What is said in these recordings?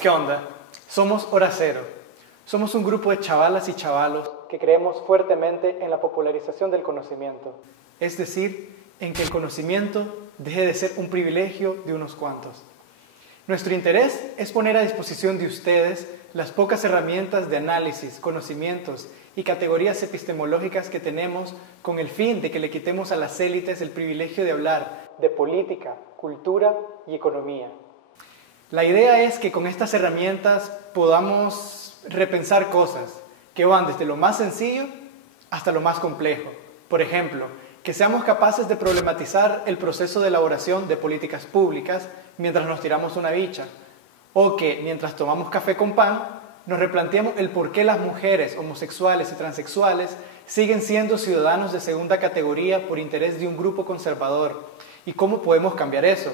¿Qué onda? Somos Hora Cero. Somos un grupo de chavalas y chavalos que creemos fuertemente en la popularización del conocimiento. Es decir, en que el conocimiento deje de ser un privilegio de unos cuantos. Nuestro interés es poner a disposición de ustedes las pocas herramientas de análisis, conocimientos y categorías epistemológicas que tenemos con el fin de que le quitemos a las élites el privilegio de hablar de política, cultura y economía. La idea es que con estas herramientas podamos repensar cosas que van desde lo más sencillo hasta lo más complejo. Por ejemplo, que seamos capaces de problematizar el proceso de elaboración de políticas públicas mientras nos tiramos una bicha, o que mientras tomamos café con pan nos replanteemos el por qué las mujeres homosexuales y transexuales siguen siendo ciudadanos de segunda categoría por interés de un grupo conservador y cómo podemos cambiar eso.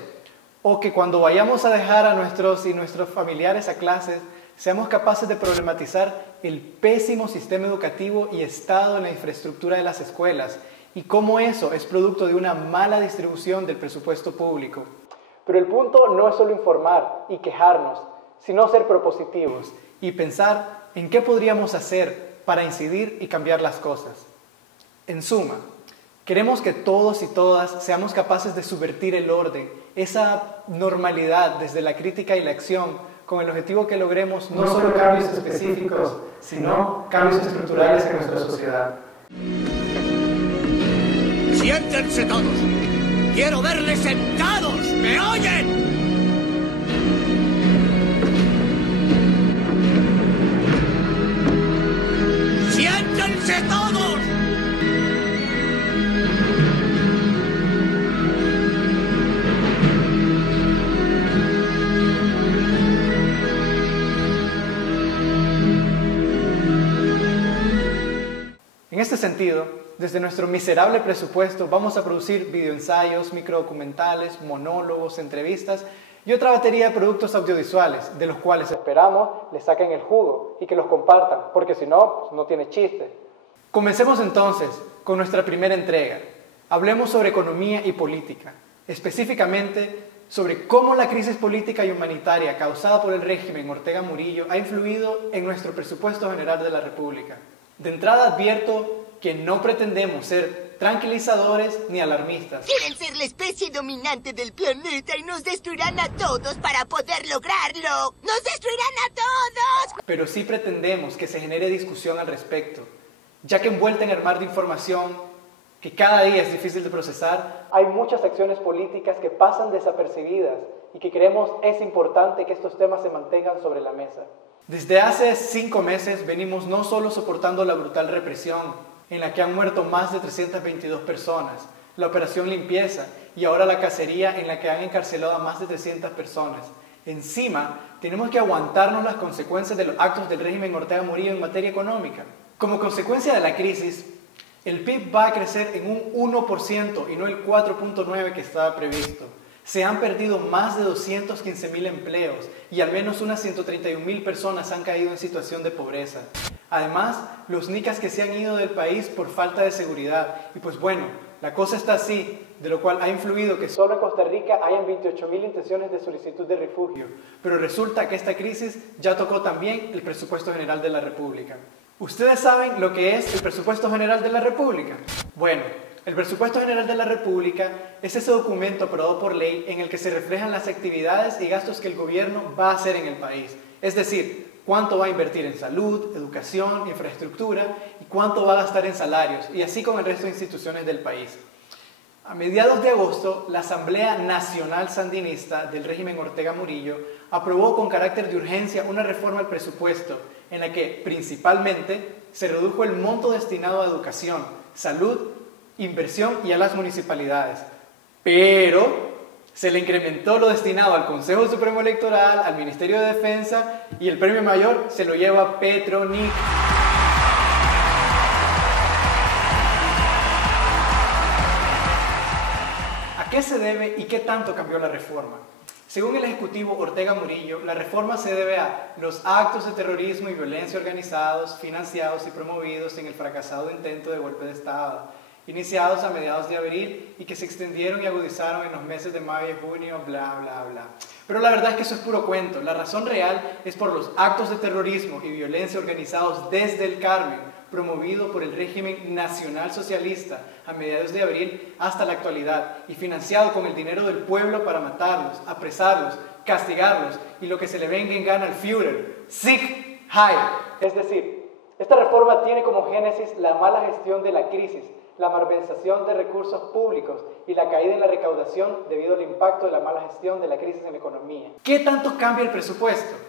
O que cuando vayamos a dejar a nuestros familiares a clases, seamos capaces de problematizar el pésimo sistema educativo y estado en la infraestructura de las escuelas y cómo eso es producto de una mala distribución del presupuesto público. Pero el punto no es solo informar y quejarnos, sino ser propositivos y pensar en qué podríamos hacer para incidir y cambiar las cosas. En suma, queremos que todos y todas seamos capaces de subvertir el orden, esa normalidad desde la crítica y la acción, con el objetivo que logremos no solo cambios específicos, sino cambios estructurales en nuestra sociedad. ¡Siéntense todos! ¡Quiero verles sentados! ¿Me oyen? ¡Siéntense todos! En este sentido, desde nuestro miserable presupuesto vamos a producir videoensayos, microdocumentales, monólogos, entrevistas y otra batería de productos audiovisuales, de los cuales esperamos les saquen el jugo y que los compartan, porque si no, pues no tiene chiste. Comencemos entonces con nuestra primera entrega. Hablemos sobre economía y política, específicamente sobre cómo la crisis política y humanitaria causada por el régimen Ortega Murillo ha influido en nuestro presupuesto general de la República. De entrada advierto que no pretendemos ser tranquilizadores ni alarmistas. Quieren ser la especie dominante del planeta y nos destruirán a todos para poder lograrlo. ¡Nos destruirán a todos! Pero sí pretendemos que se genere discusión al respecto, ya que envuelta en el mar de información que cada día es difícil de procesar, hay muchas acciones políticas que pasan desapercibidas y que creemos es importante que estos temas se mantengan sobre la mesa. Desde hace 5 meses venimos no solo soportando la brutal represión, en la que han muerto más de 322 personas, la operación limpieza y ahora la cacería en la que han encarcelado a más de 300 personas. Encima, tenemos que aguantarnos las consecuencias de los actos del régimen Ortega Murillo en materia económica. Como consecuencia de la crisis, el PIB va a crecer en un 1% y no el 4.9% que estaba previsto. Se han perdido más de 215.000 empleos y al menos unas 131.000 personas han caído en situación de pobreza. Además, los nicas que se han ido del país por falta de seguridad. Y pues bueno, la cosa está así, de lo cual ha influido que solo en Costa Rica hayan 28.000 intenciones de solicitud de refugio. Pero resulta que esta crisis ya tocó también el presupuesto general de la República. ¿Ustedes saben lo que es el presupuesto general de la República? Bueno, el presupuesto general de la República es ese documento aprobado por ley en el que se reflejan las actividades y gastos que el gobierno va a hacer en el país. Es decir, cuánto va a invertir en salud, educación, infraestructura y cuánto va a gastar en salarios, y así con el resto de instituciones del país. A mediados de agosto, la Asamblea Nacional Sandinista del régimen Ortega Murillo aprobó con carácter de urgencia una reforma al presupuesto en la que principalmente se redujo el monto destinado a educación, salud, inversión y a las municipalidades, pero se le incrementó lo destinado al Consejo Supremo Electoral, al Ministerio de Defensa, y el premio mayor se lo lleva Petronic. ¿A qué se debe y qué tanto cambió la reforma? Según el ejecutivo Ortega Murillo, la reforma se debe a los actos de terrorismo y violencia organizados, financiados y promovidos en el fracasado intento de golpe de Estado, iniciados a mediados de abril y que se extendieron y agudizaron en los meses de mayo y junio, bla, bla, bla. Pero la verdad es que eso es puro cuento. La razón real es por los actos de terrorismo y violencia organizados desde el Carmen, promovido por el régimen nacional socialista a mediados de abril hasta la actualidad y financiado con el dinero del pueblo para matarlos, apresarlos, castigarlos y lo que se le venga en gana al Führer, Sieg Heil. Es decir, esta reforma tiene como génesis la mala gestión de la crisis, la malversación de recursos públicos y la caída en la recaudación debido al impacto de la mala gestión de la crisis en la economía. ¿Qué tanto cambia el presupuesto?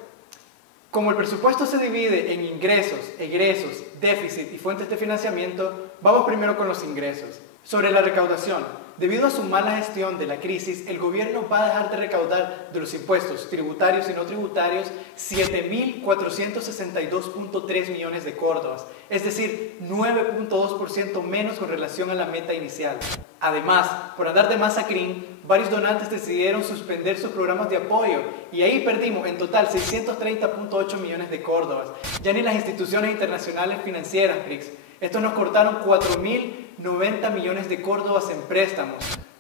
Como el presupuesto se divide en ingresos, egresos, déficit y fuentes de financiamiento, vamos primero con los ingresos. Sobre la recaudación, debido a su mala gestión de la crisis, el gobierno va a dejar de recaudar de los impuestos tributarios y no tributarios 7.462.3 millones de córdobas, es decir, 9.2% menos con relación a la meta inicial. Además, por andar de masacrín, varios donantes decidieron suspender sus programas de apoyo y ahí perdimos en total 630.8 millones de córdobas. Ya ni las instituciones internacionales financieras, PRIX. Estos nos cortaron 4.090 millones de córdobas en préstamos.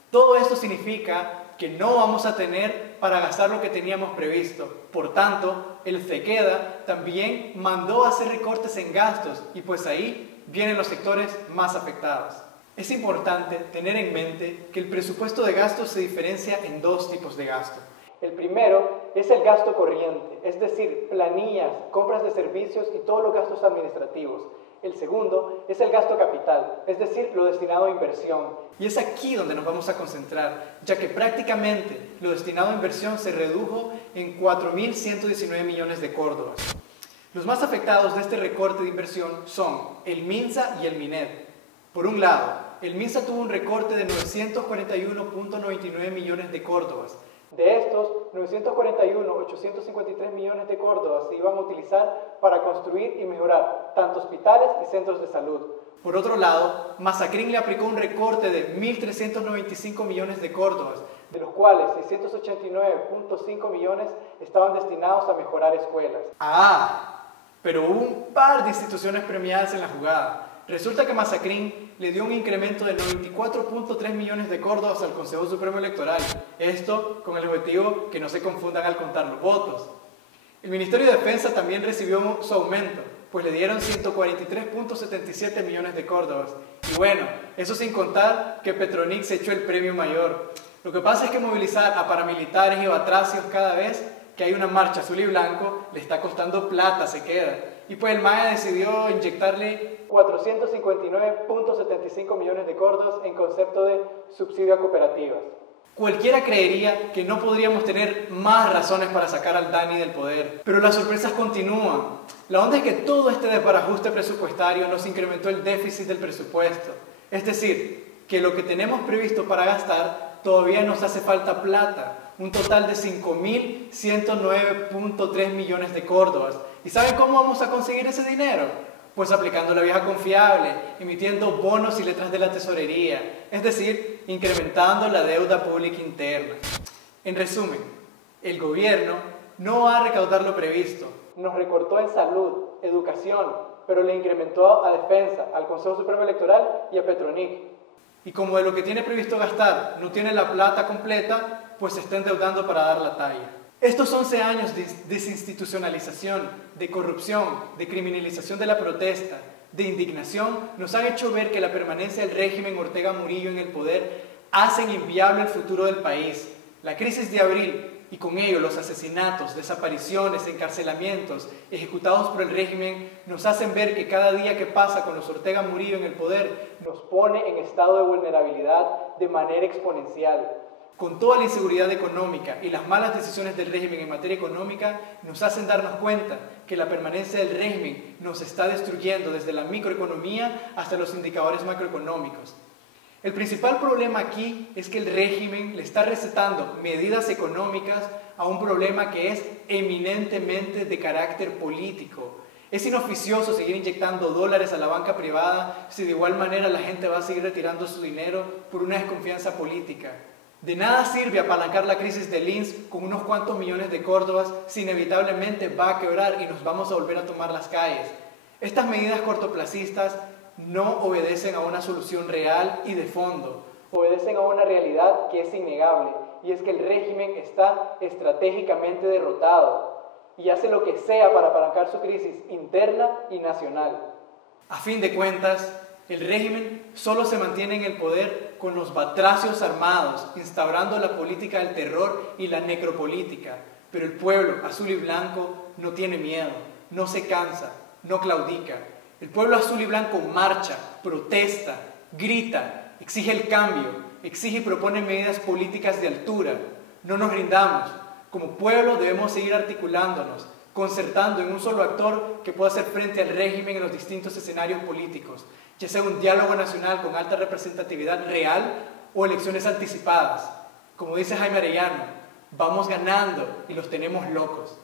Todo esto significa que no vamos a tener para gastar lo que teníamos previsto. Por tanto, el FEQEDA también mandó a hacer recortes en gastos y pues ahí vienen los sectores más afectados. Es importante tener en mente que el presupuesto de gastos se diferencia en dos tipos de gasto. El primero es el gasto corriente, es decir, planillas, compras de servicios y todos los gastos administrativos. El segundo es el gasto capital, es decir, lo destinado a inversión. Y es aquí donde nos vamos a concentrar, ya que prácticamente lo destinado a inversión se redujo en 4.119 millones de córdobas. Los más afectados de este recorte de inversión son el MINSA y el MINED. Por un lado, el MINSA tuvo un recorte de 941.99 millones de córdobas. De estos, 941.853 millones de córdobas se iban a utilizar para construir y mejorar tanto hospitales y centros de salud. Por otro lado, Masacrín le aplicó un recorte de 1.395 millones de córdobas, de los cuales 689.5 millones estaban destinados a mejorar escuelas. Pero hubo un par de instituciones premiadas en la jugada. Resulta que Masacrín le dio un incremento de 94.3 millones de córdobas al Consejo Supremo Electoral. Esto con el objetivo que no se confundan al contar los votos. El Ministerio de Defensa también recibió su aumento, pues le dieron 143.77 millones de córdobas. Y bueno, eso sin contar que Petronic se echó el premio mayor. Lo que pasa es que movilizar a paramilitares y batracios cada vez que hay una marcha azul y blanco le está costando plata, se queda. Y pues el MAE decidió inyectarle 459.75 millones de córdobas en concepto de subsidio a cooperativas. Cualquiera creería que no podríamos tener más razones para sacar al Dani del poder, pero las sorpresas continúan. La onda es que todo este desbarajuste presupuestario nos incrementó el déficit del presupuesto. Es decir, que lo que tenemos previsto para gastar todavía nos hace falta plata. Un total de 5.109.3 millones de córdobas. ¿Y saben cómo vamos a conseguir ese dinero? Pues aplicando la vieja confiable, emitiendo bonos y letras de la tesorería, es decir, incrementando la deuda pública interna. En resumen, el gobierno no va a recaudar lo previsto. Nos recortó en salud, educación, pero le incrementó a defensa, al Consejo Supremo Electoral y a Petronic. Y como de lo que tiene previsto gastar no tiene la plata completa, pues se está endeudando para dar la talla. Estos 11 años de desinstitucionalización, de corrupción, de criminalización de la protesta, de indignación, nos han hecho ver que la permanencia del régimen Ortega Murillo en el poder hacen inviable el futuro del país. La crisis de abril y con ello los asesinatos, desapariciones, encarcelamientos ejecutados por el régimen nos hacen ver que cada día que pasa con los Ortega Murillo en el poder nos pone en estado de vulnerabilidad de manera exponencial. Con toda la inseguridad económica y las malas decisiones del régimen en materia económica nos hacen darnos cuenta que la permanencia del régimen nos está destruyendo desde la microeconomía hasta los indicadores macroeconómicos. El principal problema aquí es que el régimen le está recetando medidas económicas a un problema que es eminentemente de carácter político. Es inoficioso seguir inyectando dólares a la banca privada si de igual manera la gente va a seguir retirando su dinero por una desconfianza política. De nada sirve apalancar la crisis del INS con unos cuantos millones de córdobas si inevitablemente va a quebrar y nos vamos a volver a tomar las calles. Estas medidas cortoplacistas no obedecen a una solución real y de fondo, obedecen a una realidad que es innegable, y es que el régimen está estratégicamente derrotado y hace lo que sea para apalancar su crisis interna y nacional. A fin de cuentas, el régimen solo se mantiene en el poder con los batracios armados, instaurando la política del terror y la necropolítica. Pero el pueblo azul y blanco no tiene miedo, no se cansa, no claudica. El pueblo azul y blanco marcha, protesta, grita, exige el cambio, exige y propone medidas políticas de altura. No nos rindamos. Como pueblo debemos seguir articulándonos, concertando en un solo actor que pueda hacer frente al régimen en los distintos escenarios políticos, ya sea un diálogo nacional con alta representatividad real o elecciones anticipadas. Como dice Jaime Arellano, vamos ganando y los tenemos locos.